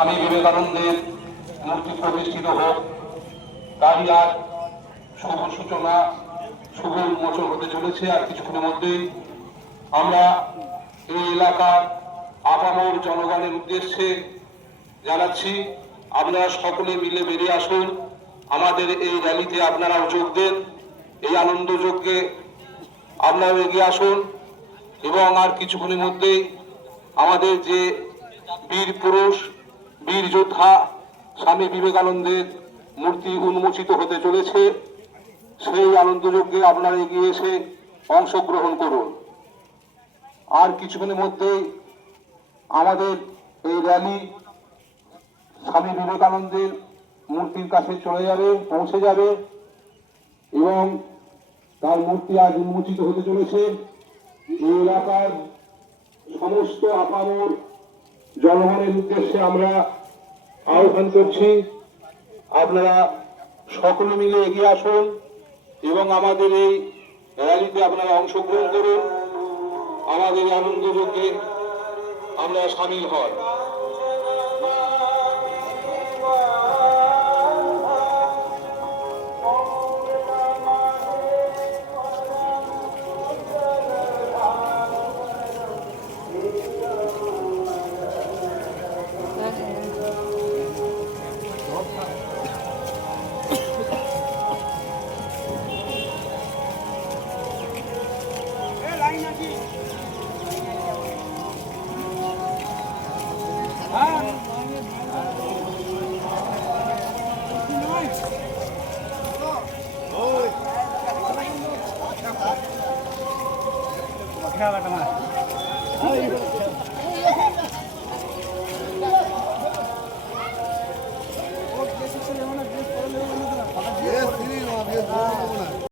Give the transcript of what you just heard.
স্বামী বিবেকানন্দের মূর্তি প্রতিষ্ঠিত হোক, তারই আজ শুভ সূচনা, শুভ উন্মোচন হতে চলেছে। আর কিছুক্ষণের মধ্যেই আমরা এই এলাকার আপামর জনগণের উদ্দেশ্যে জানাচ্ছি, আপনারা সকলে মিলে বেরিয়ে আসুন, আমাদের এই র্যালিতে আপনারাও যোগ দেন, এই আনন্দ যজ্ঞে আপনারাও এগিয়ে আসুন। এবং আর কিছুক্ষণের মধ্যেই আমাদের যে বীর পুরুষ, বীর যোদ্ধা স্বামী বিবেকানন্দের মূর্তি উন্মোচিত হতে চলেছে, সেই আনন্দ যজ্ঞে আপনারা এগিয়ে এসে অংশগ্রহণ করুন। আর কিছুক্ষণের মধ্যেই আমাদের এই র্যালি স্বামী বিবেকানন্দের মূর্তির কাছে চলে যাবে, পৌঁছে যাবে এবং তার মূর্তি আজ উন্মোচিত হতে চলেছে। এই এলাকার সমস্ত আপামর জনগণের উদ্দেশ্যে আমরা আহ্বান করছি, আপনারা সকলে মিলে এগিয়ে আসুন এবং আমাদের এই র্যালিতে আপনারা অংশগ্রহণ করুন, আমাদের আনন্দ যজ্ঞে আমরা সামিল হন। খেলা